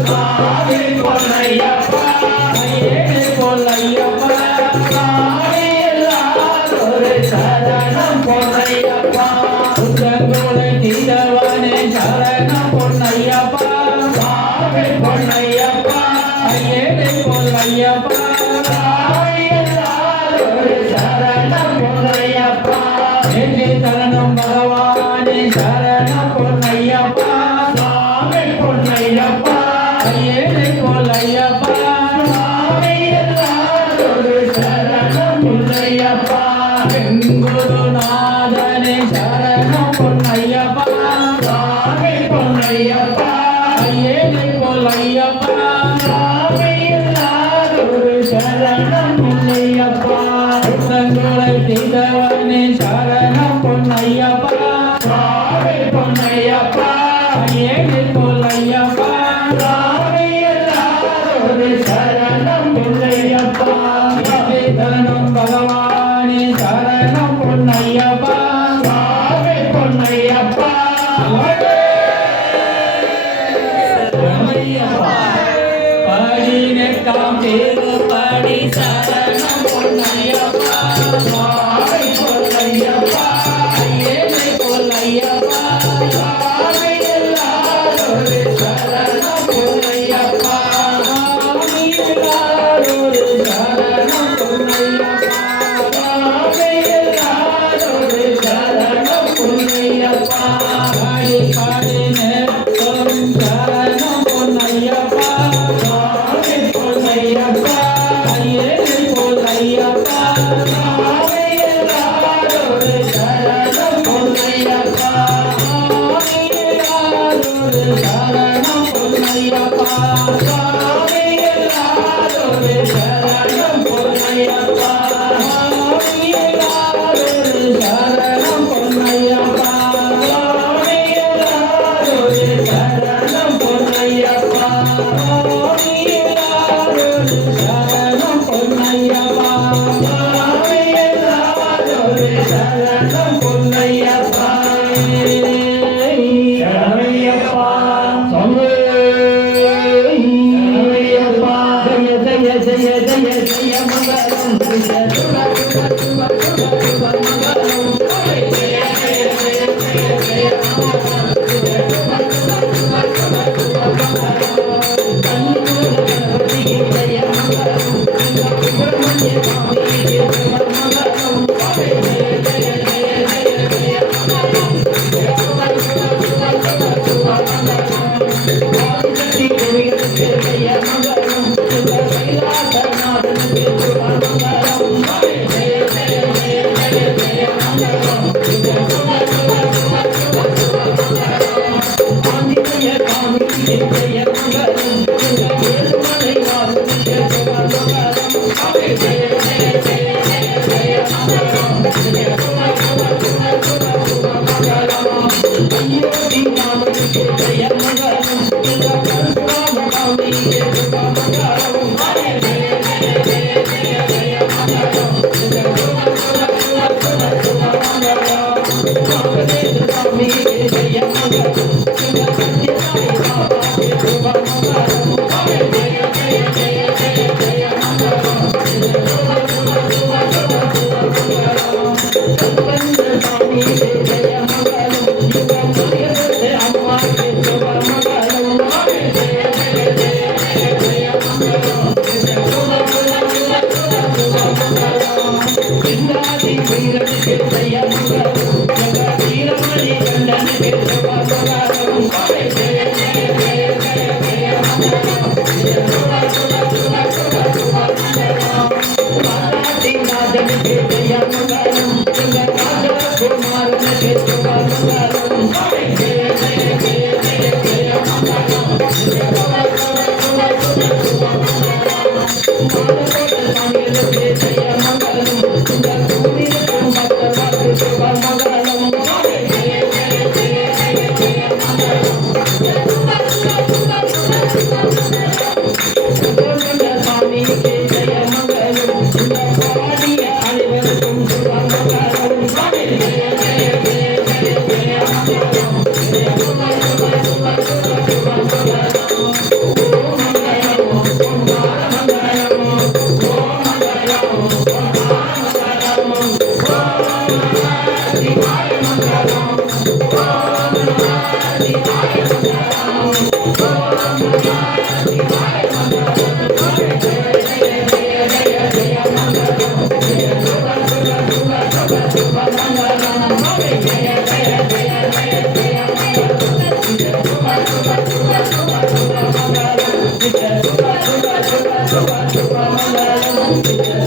சுவாமி பொன்னையப்பா ஐயனே பொன்னையப்பா சாமி எல்லாரோரு சரணம் பொன்னையப்பா குற்றங்களை தீரவனே சரணம் பொன்னையப்பா சாமி பொன்னையப்பா ஐயனே பொன்னையப்பா சாமி எல்லாரோரு சரணம் பொன்னையப்பா சரணம் பகவானே சரணம் பொன்னையப்பா சாமி பொன்னையப்பா ஐயனே பொன்னையப்பா சாமி எல்லாரோரு சரணம் பொன்னையப்பா குருநாதனே சரணம் பொன்னையப்பா சாமி பொன்னையப்பா ஐயனே பொன்னையப்பா சாமி எல்லாரோரு சரணம் பொன்னையப்பா குற்றங்களை தீர்த்தவனே சரணம் பொன்னையப்பா சாமி பொன்னையப்பா ஐயனே பொன்னையப்பா சாமி எல்லாரோரு சரணம் பொன்னையப்பா சரணம் பகவானே சரணம் பொன்னையப்பா சாமி பொன்னையப்பா பதினெட்டாம் திருப்படி சரணம் பொன்னையப்பா சாமி பொன்னையப்பா ஐயனே பொன்னையப்பா சாமி எல்லாரோரு சரணம் பொன்னையப்பா சாமி எல்லாரோரு சரணம் பொன்னையப்பா சாமி எல்லாரோரு சரணம் பொன்னையப்பா பாடி பாடி நேர்த்தம் சரணம் பொன்னையப்பா சாமி பொன்னையப்பா ஐயனே பொன்னையப்பா சாமி எல்லாரோரு சரணம் பொன்னையப்பா சாமி எல்லாரோரு சரணம் பொன்னையப்பா சாமி எல்லாரோரு சரணம் பொன்னையப்பா சாமி எல்லாரோரு சரணம் பொன்னையப்பா சாமி எல்லாரோரு சரணம் பொன்னையப்பா சாமி எல்லாரோரு சரணம் பொன்னையப்பா சாமி எல்லாரோரு சரணம் பொன்னையப்பா சரணையப்பா சரணையப்பா ஜய ஜய ஜய ஜய ஜய மங்களம் ஜய சுப சுப சுப சுப சுப மங்களம் ஜய ஜய ஜய ஜய ஜய மங்களம் ஜய சுப சுப சுப சுப சுப மங்களம் கண்ணுலகதி ஜய மங்களம் சுப்பிரமணிய சுவாமி ஜய மங்களம் ஜய ஜய ஜய ஜய ஜய ஜய மங்களம் ஜய சுப சுப சுப சுப சுப மங்களம் ஆதிசக்தி கோவிலுக்கு ஜய மங்களம் சுப கைலாசநாதன் சுப மங்களம் ஜய ஜய ஜய ஜய ஜய ஜய மங்களம் சுப சுப சுப சுப சுப சுப மங்களம் ஆஞ்சநேய சுவாமிக்கு ஜய மங்களம் சுப ஏழுமலை வாசனுக்கு சுப மங்களம் ஜய ஜய ஜய ஜய ஜய ஜய மங்களம் சுப சுப சுப சுப சுப சுப மங்களம் அயோத்தி ராமனுக்கு ஜய மங்களம் சுப பரசுராம சுவாமிக்கு சுப மங்களம் ஜய ஜய ஜய ஜய ஜய ஜய மங்களம் சுப சுப சுப சுப சுப சுப மங்களம் வெங்கடேச சுவாமிக்கு ஜய மங்களம் சுப சத்யசாயி பாபாக்கு சுப மங்களம் ஜய ஜய ஜய ஜய ஜய ஜய மங்களம் சுப சுப சுப சுப சுப சுப மங்களம் சம்பந்த சுவாமிக்கு ஜய மங்களம் சுப மகேஸ்வர அம்மாக்கு சுப శుభ మంగళం